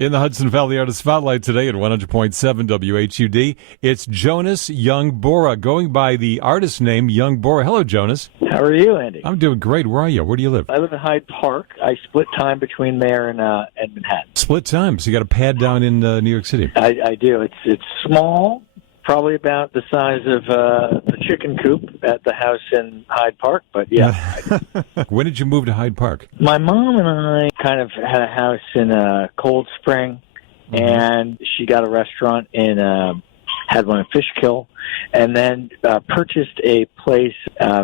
In the Hudson Valley Artist Spotlight today at 100.7 WHUD, it's Jonas Young-Borra, going by the artist name Young-Borra. Hello, Jonas. How are you, Andy? I'm doing great. Where are you? Where do you live? I live in Hyde Park. I split time between there and Manhattan. Split time. So you got a pad down in New York City. I do. It's small, probably about the size of the chicken coop at the house in Hyde Park, but yeah. When did you move to Hyde Park? My mom and I kind of had a house in Cold Spring, and she got a restaurant in had one in Fishkill, and then purchased a place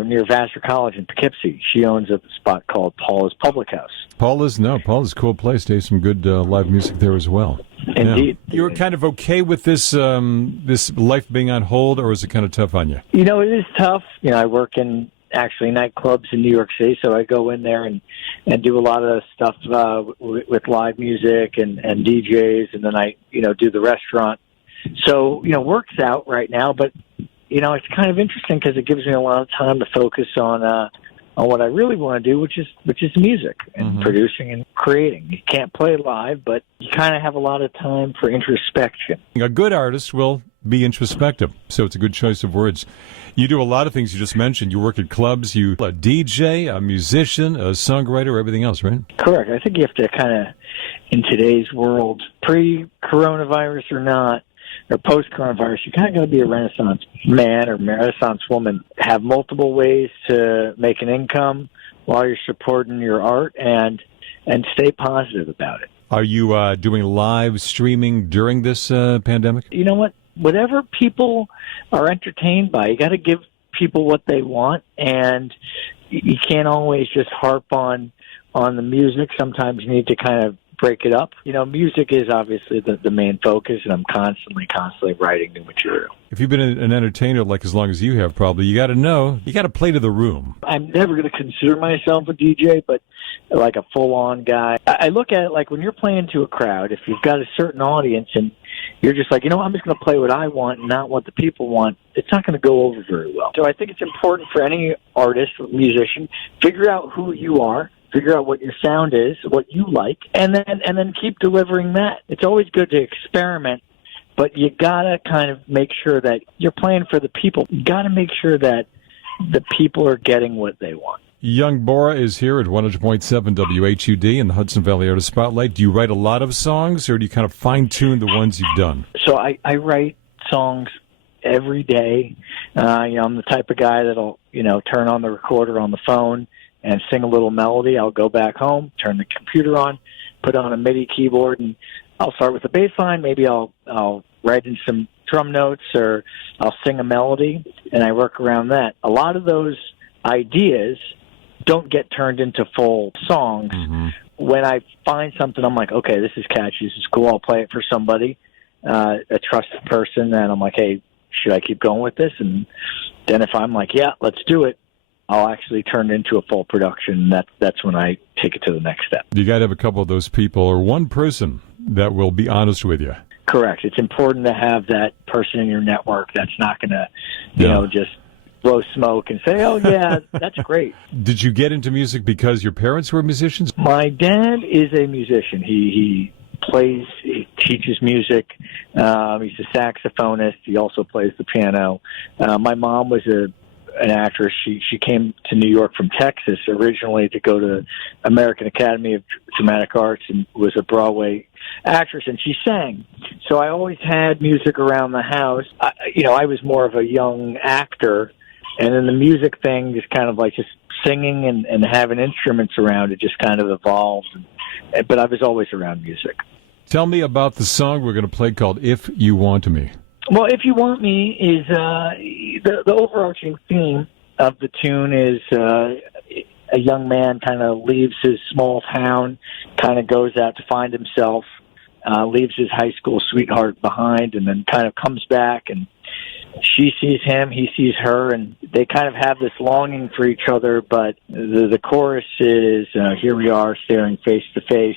near Vassar College in Poughkeepsie. She owns a spot called Paula's Public House. Paula's a cool place. They have some good live music there as well. Indeed. Yeah. You were kind of okay with this this life being on hold, or was it kind of tough on you? You know, it is tough. You know, I work in actually nightclubs in New York City, so I go in there and do a lot of stuff with live music and DJs, and then I, do the restaurant. So, works out right now, but, it's kind of interesting because it gives me a lot of time to focus on what I really want to do, which is music and producing and creating. You can't play live, but you kind of have a lot of time for introspection. A good artist will be introspective, so it's a good choice of words. You do a lot of things you just mentioned. You work at clubs, you a DJ, a musician, a songwriter, everything else, right? Correct. I think you have to kind of, in today's world, pre-coronavirus or not, or post-coronavirus, you kind of got to be a Renaissance man or Renaissance woman. Have multiple ways to make an income while you're supporting your art and stay positive about it. Are you doing live streaming during this pandemic? You know what? Whatever people are entertained by, you got to give people what they want, and you can't always just harp on the music. Sometimes you need to kind of break it up. Music is obviously the main focus, and I'm constantly writing new material. If you've been an entertainer like as long as you have, probably, you got to know, you got to play to the room. I'm never going to consider myself a DJ, but like a full-on guy. I look at it like when you're playing to a crowd, if you've got a certain audience and you're just like, I'm just going to play what I want and not what the people want, it's not going to go over very well. So I think it's important for any artist or musician, figure out who you are, figure out what your sound is, what you like, and then keep delivering that. It's always good to experiment, but you gotta kind of make sure that you're playing for the people. You gotta make sure that the people are getting what they want. Young-Borra is here at 100.7 WHUD in the Hudson Valley Artist Spotlight. Do you write a lot of songs, or do you kind of fine-tune the ones you've done? So I write songs every day. I'm the type of guy that'll, turn on the recorder on the phone and sing a little melody. I'll go back home, turn the computer on, put on a MIDI keyboard, and I'll start with the bass line. Maybe I'll write in some drum notes, or I'll sing a melody, and I work around that. A lot of those ideas don't get turned into full songs. When I find something, I'm like, okay, this is catchy, this is cool, I'll play it for somebody, a trusted person, and I'm like, hey, should I keep going with this? And then if I'm like, yeah, let's do it, I'll actually turn it into a full production. That's when I take it to the next step. You got to have a couple of those people, or one person that will be honest with you. Correct. It's important to have that person in your network that's not going to, just blow smoke and say, oh, yeah, that's great. Did you get into music because your parents were musicians? My dad is a musician. He teaches music. He's a saxophonist. He also plays the piano. My mom was an actress. She came to New York from Texas originally to go to American Academy of Dramatic Arts and was a Broadway actress, and she sang. So I always had music around the house. I was more of a young actor, and then the music thing just kind of like just singing and having instruments around it just kind of evolved. But I was always around music. Tell me about the song we're going to play called If You Want Me. Well, If You Want Me is the overarching theme of the tune is a young man kind of leaves his small town, kind of goes out to find himself, leaves his high school sweetheart behind, and then kind of comes back, and she sees him, he sees her, and they kind of have this longing for each other, but the chorus is, here we are staring face to face.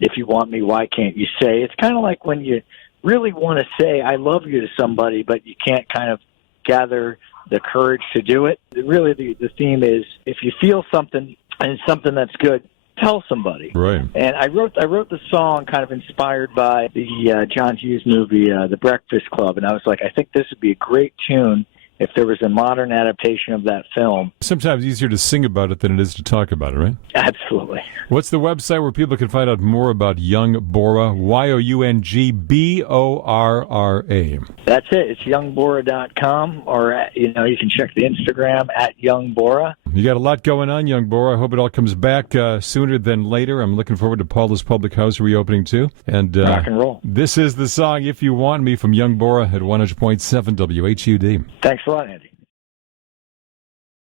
If you want me, why can't you say? It's kind of like when you really want to say I love you to somebody, but you can't kind of gather the courage to do it. Really, the theme is if you feel something and it's something that's good, tell somebody. Right. And I wrote the song kind of inspired by the John Hughes movie, The Breakfast Club, and I was like, I think this would be a great tune if there was a modern adaptation of that film. Sometimes easier to sing about it than it is to talk about it, right? Absolutely. What's the website where people can find out more about Young-Borra? Youngborra. That's it. It's youngborra.com, or you can check the Instagram at Young-Borra. You got a lot going on, Young-Borra. I hope it all comes back sooner than later. I'm looking forward to Paula's Public House reopening too. And rock and roll. This is the song "If You Want Me" from Young-Borra at 100.7 WHUD. Thanks a lot, Andy.